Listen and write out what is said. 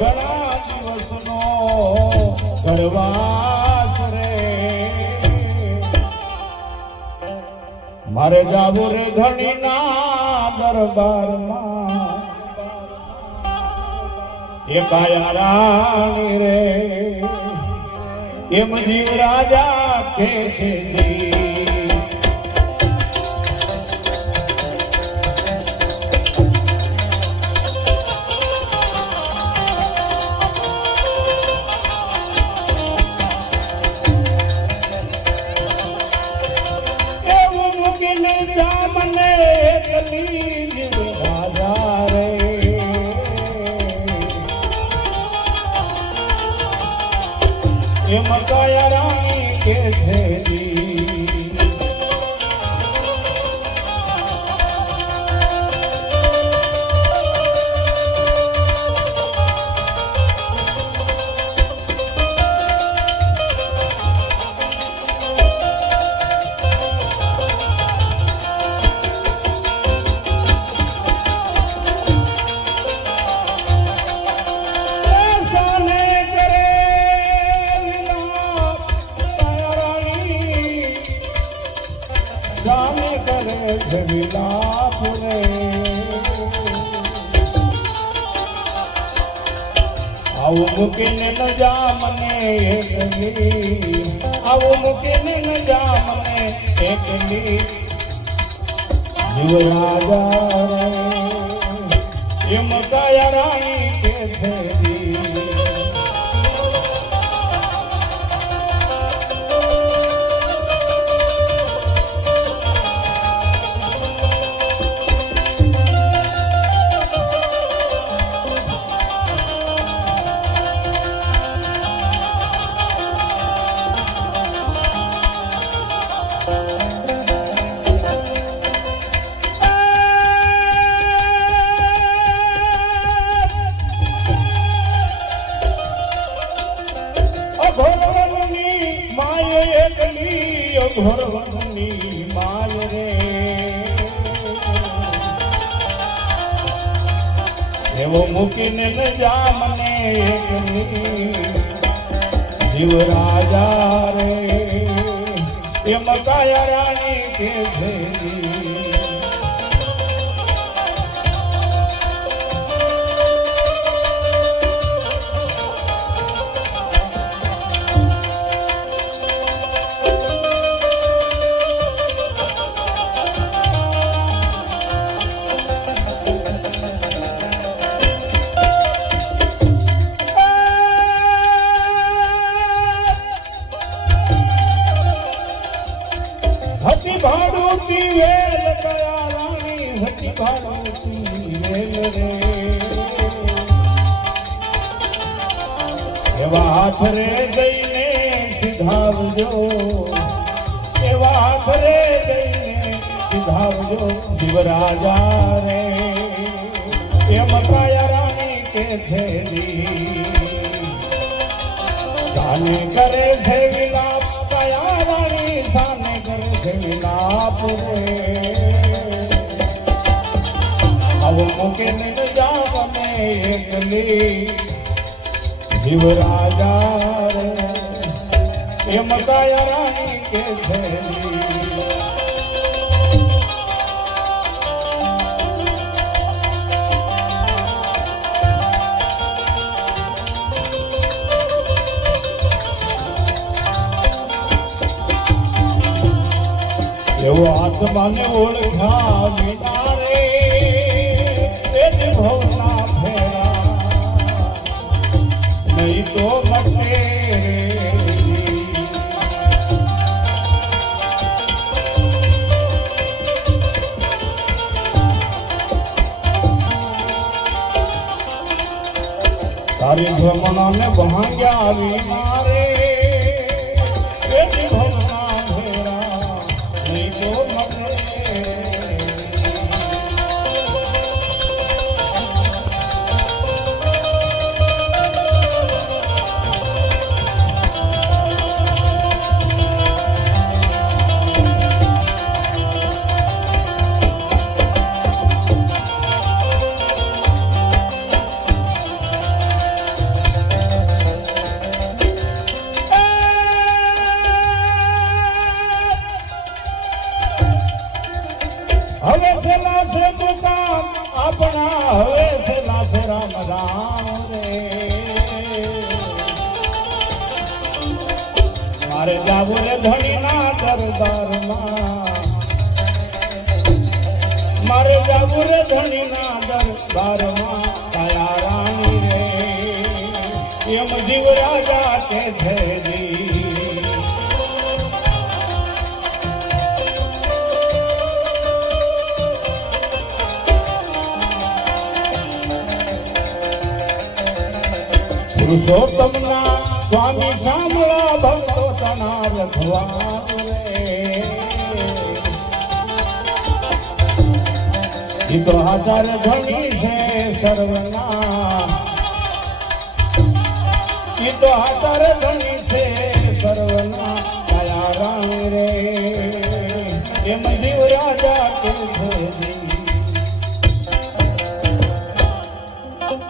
ઘણા દિવસનો ગરવાસ રે મારે જાવું રે ધણીના દરબારમાં એ કાયા રાણી રે એમ જીવ રાજા કે છે કાયા રાણી કે છે આવું મૂકીને ન જા મને એકલી આવું મૂકીને ન જા મને એકલી જીવ રાજા એમ કાયા રાણી કે છે ઘોરવની માલ રે એવો મૂકીને ન જા મને જીવ રાજા રે એમ કાયા રાણી કે છે હટી ભાડુતી વેલ કયા રાણી હટી ભાડુતી વેલ રે એવા હાથ રે જઈને સિધાવજો એવા હાથ રે જઈને સિધાવજો જીવ રાજા રે એમ કાયા રાણી કે છે જાને કરે છે વિલાપ કાયા રાણી સાને કરે છે વિલાપ રે આવું મૂકીને ન જા મને એકલી જીવ રાજા રે એમ કાયા રાણી કે છે એવો આત્માને ઓળખા વિના રે એ જ ભવના ફેરા નહીં તો મટે તારી ભ્રમણાને ભાંગ્યા વિના રે એ જ ભવના ફેરા નહીં તો મટે રામ રે મારે જાવું રે ધણીના દરબારમાં મારે જાવું રે ધણીના દરબારમાં કાયા રાણી રે એમ જીવ રાજા કે છે જી પુરુષોત્તમના સ્વામી સાંભળા ભક્તો તના રખવાન રે ઈ તો હાજર ધણી છે સર્વના ઈ તો હાજર ધણી છે સર્વના કાયા રાણી રે એમ જીવ